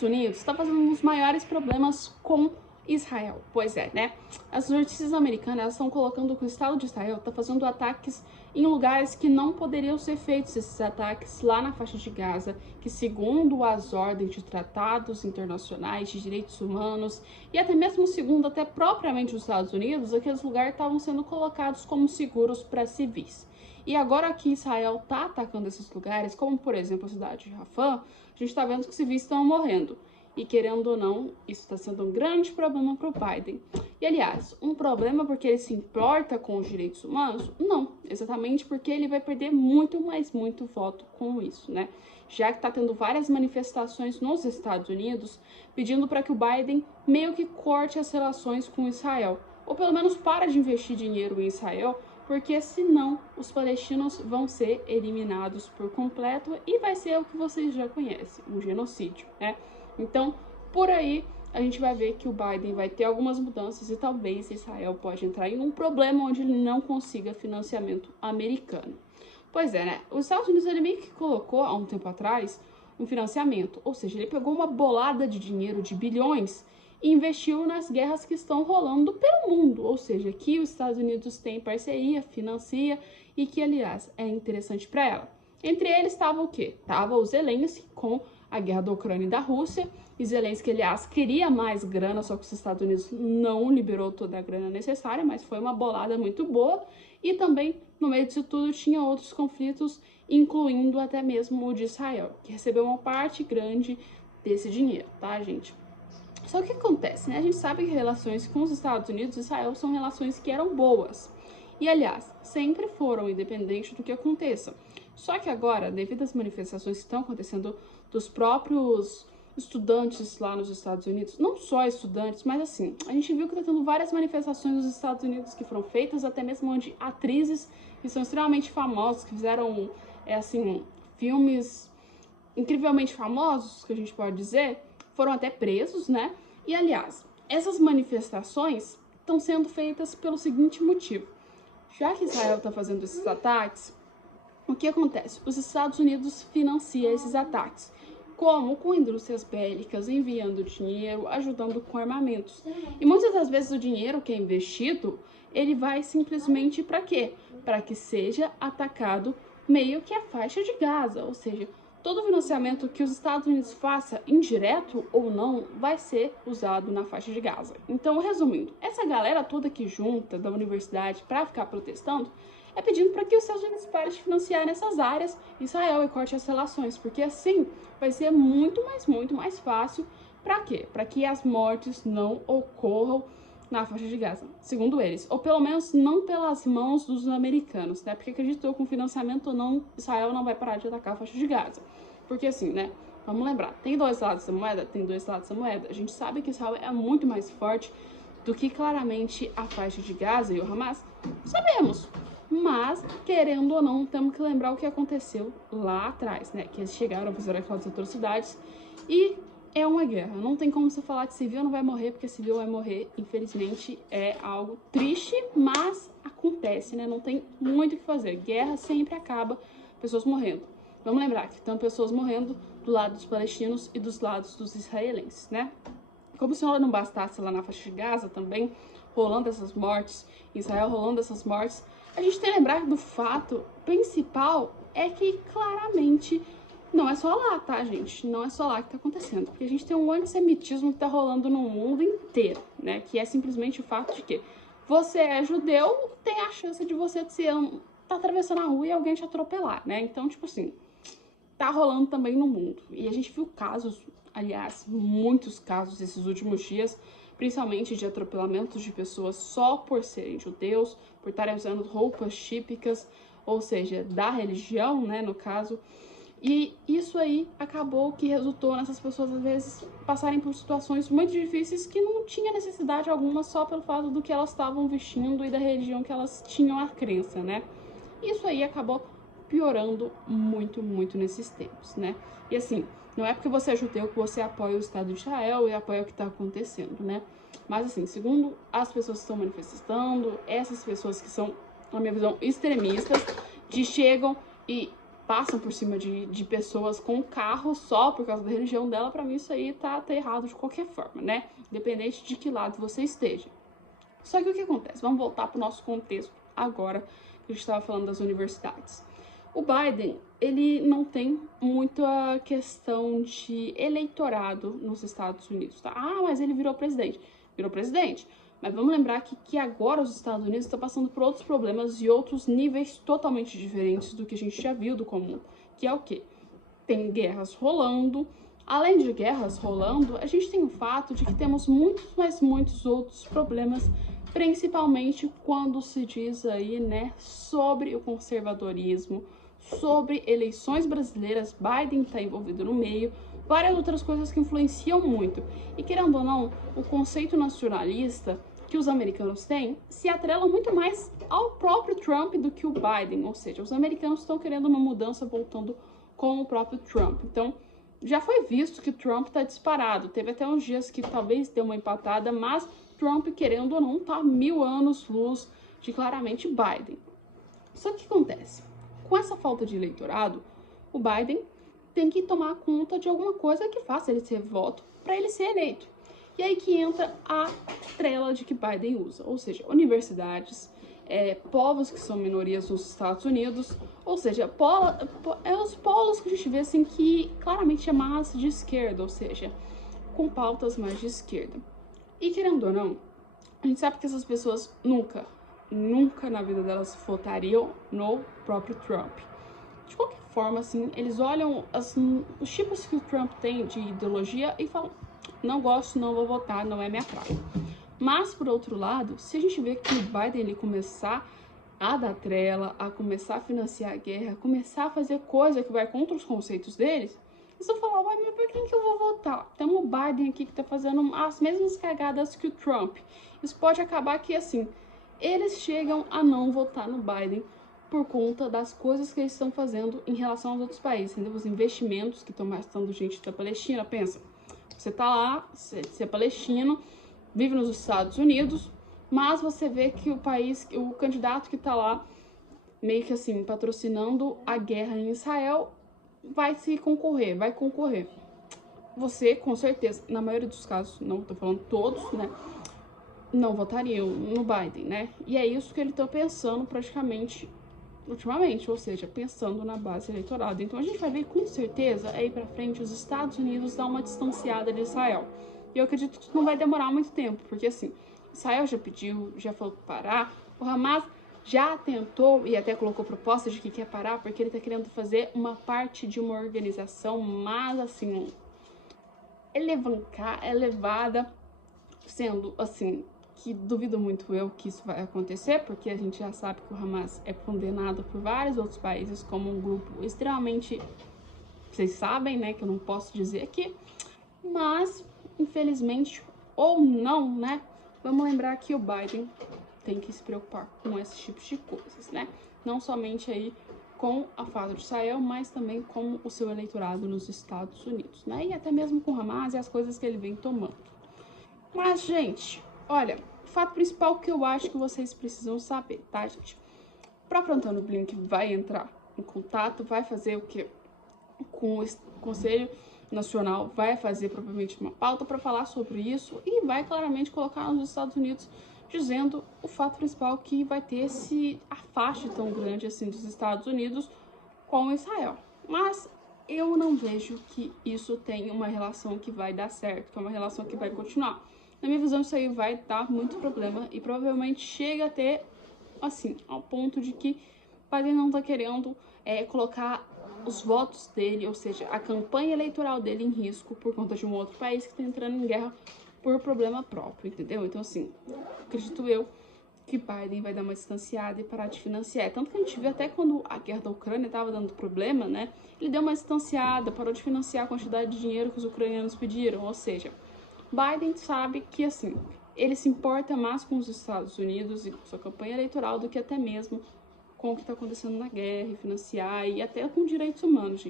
Estados Unidos está fazendo um dos maiores problemas com Israel. Pois é, né? As notícias americanas estão colocando que o Estado de Israel está fazendo ataques em lugares que não poderiam ser feitos esses ataques lá na faixa de Gaza, que segundo as ordens de tratados internacionais de direitos humanos e até mesmo segundo até propriamente os Estados Unidos, aqueles lugares estavam sendo colocados como seguros para civis. E agora que Israel está atacando esses lugares, como por exemplo a cidade de Rafah, a gente está vendo que civis estão morrendo. E querendo ou não, isso está sendo um grande problema para o Biden. E aliás, um problema porque ele se importa com os direitos humanos? Não, exatamente porque ele vai perder muito, mas muito voto com isso, né? Já que está tendo várias manifestações nos Estados Unidos pedindo para que o Biden meio que corte as relações com Israel. Ou pelo menos para de investir dinheiro em Israel, porque senão os palestinos vão ser eliminados por completo e vai ser o que vocês já conhecem, um genocídio, né? Então, por aí, a gente vai ver que o Biden vai ter algumas mudanças e talvez Israel pode entrar em um problema onde ele não consiga financiamento americano. Pois é, né? Os Estados Unidos, ele meio que colocou, há um tempo atrás, um financiamento. Ou seja, ele pegou uma bolada de dinheiro de bilhões e investiu nas guerras que estão rolando pelo mundo. Ou seja, que os Estados Unidos têm parceria, financia e que, aliás, é interessante para ela. Entre eles estava o quê? Estava o Zelensky com a guerra da Ucrânia e da Rússia, e Zelensky, aliás, queria mais grana, só que os Estados Unidos não liberou toda a grana necessária, mas foi uma bolada muito boa, e também, no meio disso tudo, tinha outros conflitos, incluindo até mesmo o de Israel, que recebeu uma parte grande desse dinheiro, tá, gente? Só que o que acontece, né? A gente sabe que relações com os Estados Unidos e Israel são relações que eram boas, e, aliás, sempre foram, independente do que aconteça. Só que agora, devido às manifestações que estão acontecendo dos próprios estudantes lá nos Estados Unidos, não só estudantes, mas assim, a gente viu que está tendo várias manifestações nos Estados Unidos que foram feitas, até mesmo onde atrizes que são extremamente famosas, que fizeram, filmes incrivelmente famosos, que a gente pode dizer, foram até presos, né? E, aliás, essas manifestações estão sendo feitas pelo seguinte motivo. Já que Israel está fazendo esses ataques, o que acontece? Os Estados Unidos financiam esses ataques. Como? Com indústrias bélicas, enviando dinheiro, ajudando com armamentos. E muitas das vezes o dinheiro que é investido, ele vai simplesmente para quê? Para que seja atacado meio que a faixa de Gaza. Ou seja, todo o financiamento que os Estados Unidos faça, indireto ou não, vai ser usado na faixa de Gaza. Então, resumindo, essa galera toda que junta da universidade para ficar protestando, é pedindo para que os Estados Unidos parem de financiar nessas áreas Israel e corte as relações, porque assim vai ser muito mais fácil. Para quê? Para que as mortes não ocorram na faixa de Gaza, segundo eles, ou pelo menos não pelas mãos dos americanos, né? Porque acreditou com financiamento ou não, Israel não vai parar de atacar a faixa de Gaza. Porque assim, né? Vamos lembrar, tem dois lados da moeda? Tem dois lados da moeda. A gente sabe que Israel é muito mais forte do que claramente a faixa de Gaza e o Hamas. Sabemos. Mas, querendo ou não, temos que lembrar o que aconteceu lá atrás, né? Que eles chegaram a fazer aquelas atrocidades e é uma guerra. Não tem como você falar que civil não vai morrer, porque civil vai morrer. Infelizmente, é algo triste, mas acontece, né? Não tem muito o que fazer. Guerra sempre acaba pessoas morrendo. Vamos lembrar que estão pessoas morrendo do lado dos palestinos e dos lados dos israelenses, né? Como se não bastasse lá na faixa de Gaza também, rolando essas mortes, Israel rolando essas mortes, a gente tem que lembrar do fato principal é que claramente não é só lá, tá, gente? Não é só lá que tá acontecendo. Porque a gente tem um antissemitismo que tá rolando no mundo inteiro, né? Que é simplesmente o fato de que você é judeu, tem a chance de você tá atravessando a rua e alguém te atropelar, né? Então, tipo assim, tá rolando também no mundo. E a gente viu casos, aliás, muitos casos esses últimos dias, principalmente de atropelamentos de pessoas só por serem judeus, por estarem usando roupas típicas, ou seja, da religião, né, no caso. E isso aí acabou que resultou nessas pessoas, às vezes, passarem por situações muito difíceis que não tinha necessidade alguma só pelo fato do que elas estavam vestindo e da religião que elas tinham a crença, né? Isso aí acabou piorando muito nesses tempos, né? E assim, não é porque você é judeu que você apoia o Estado de Israel e apoia o que está acontecendo, né? Mas assim, segundo as pessoas que estão manifestando, essas pessoas que são, na minha visão, extremistas, que chegam e passam por cima de pessoas com carro só por causa da religião dela, pra mim isso aí tá errado de qualquer forma, né? Independente de que lado você esteja. Só que o que acontece? Vamos voltar pro nosso contexto agora, que a gente estava falando das universidades. O Biden, ele não tem muita questão de eleitorado nos Estados Unidos, tá? Ah, mas ele virou presidente. Virou presidente. Mas vamos lembrar que agora os Estados Unidos estão passando por outros problemas e outros níveis totalmente diferentes do que a gente já viu do comum. Que é o quê? Tem guerras rolando. Além de guerras rolando, a gente tem o fato de que temos muitos, mas muitos outros problemas, principalmente quando se diz aí, né, sobre o conservadorismo, sobre eleições brasileiras. Biden está envolvido no meio, várias outras coisas que influenciam muito. E querendo ou não, o conceito nacionalista que os americanos têm se atrela muito mais ao próprio Trump do que o Biden, ou seja, os americanos estão querendo uma mudança voltando com o próprio Trump. Então, já foi visto que Trump está disparado, teve até uns dias que talvez deu uma empatada, mas Trump, querendo ou não, tá 1000 anos-luz de claramente Biden. Só que o que acontece? Com essa falta de eleitorado, o Biden tem que tomar conta de alguma coisa que faça ele ser voto para ele ser eleito. E aí que entra a trela de que Biden usa, ou seja, universidades, povos que são minorias nos Estados Unidos, ou seja, os polos que a gente vê assim que claramente é mais de esquerda, ou seja, com pautas mais de esquerda. E querendo ou não, a gente sabe que essas pessoas nunca na vida delas votariam no próprio Trump. De qualquer forma, assim, eles olham os tipos que o Trump tem de ideologia e falam: não gosto, não vou votar, não é minha praia. Mas, por outro lado, se a gente vê que o Biden ele começar a dar trela, a começar a financiar a guerra, a começar a fazer coisa que vai contra os conceitos deles, eles vão falar: uai, mas por quem que eu vou votar? Tem o Biden aqui que tá fazendo as mesmas cagadas que o Trump. Isso pode acabar que, assim, eles chegam a não votar no Biden por conta das coisas que eles estão fazendo em relação aos outros países, entendeu? Os investimentos que estão matando gente da Palestina. Pensa, você tá lá, você é palestino, vive nos Estados Unidos, mas você vê que o candidato que tá lá, meio que assim, patrocinando a guerra em Israel, vai concorrer. Você, com certeza, na maioria dos casos, não tô falando todos, né, não votariam no Biden, né? E é isso que ele tá pensando praticamente ultimamente, ou seja, pensando na base eleitoral. Então a gente vai ver com certeza aí pra frente os Estados Unidos dar uma distanciada de Israel. E eu acredito que isso não vai demorar muito tempo, porque assim, Israel já pediu, já falou para parar, o Hamas já tentou e até colocou proposta de que quer parar, porque ele tá querendo fazer uma parte de uma organização mais assim, elevada, sendo assim, que duvido muito eu que isso vai acontecer, porque a gente já sabe que o Hamas é condenado por vários outros países como um grupo extremamente, vocês sabem, né, que eu não posso dizer aqui, mas infelizmente ou não, né, vamos lembrar que o Biden tem que se preocupar com esses tipos de coisas, né, não somente aí com a fala de Israel, mas também com o seu eleitorado nos Estados Unidos, né, e até mesmo com o Hamas e as coisas que ele vem tomando. Mas, gente, olha, o fato principal que eu acho que vocês precisam saber, tá, gente? O próprio Antônio Blinken vai entrar em contato, vai fazer o quê? Com o Conselho Nacional, vai fazer provavelmente uma pauta para falar sobre isso e vai claramente colocar nos Estados Unidos, dizendo o fato principal que vai ter esse afaste tão grande assim dos Estados Unidos com Israel. Mas eu não vejo que isso tenha uma relação que vai dar certo, que é uma relação que vai continuar. Na minha visão, isso aí vai dar muito problema e provavelmente chega a ter, assim, ao ponto de que Biden não tá querendo colocar os votos dele, ou seja, a campanha eleitoral dele em risco por conta de um outro país que tá entrando em guerra por problema próprio, entendeu? Então, assim, acredito eu que Biden vai dar uma distanciada e parar de financiar. Tanto que a gente viu até quando a guerra da Ucrânia estava dando problema, né? Ele deu uma distanciada, parou de financiar a quantidade de dinheiro que os ucranianos pediram, ou seja, Biden sabe que, assim, ele se importa mais com os Estados Unidos e com sua campanha eleitoral do que até mesmo com o que está acontecendo na guerra, e financiar e até com direitos humanos, gente.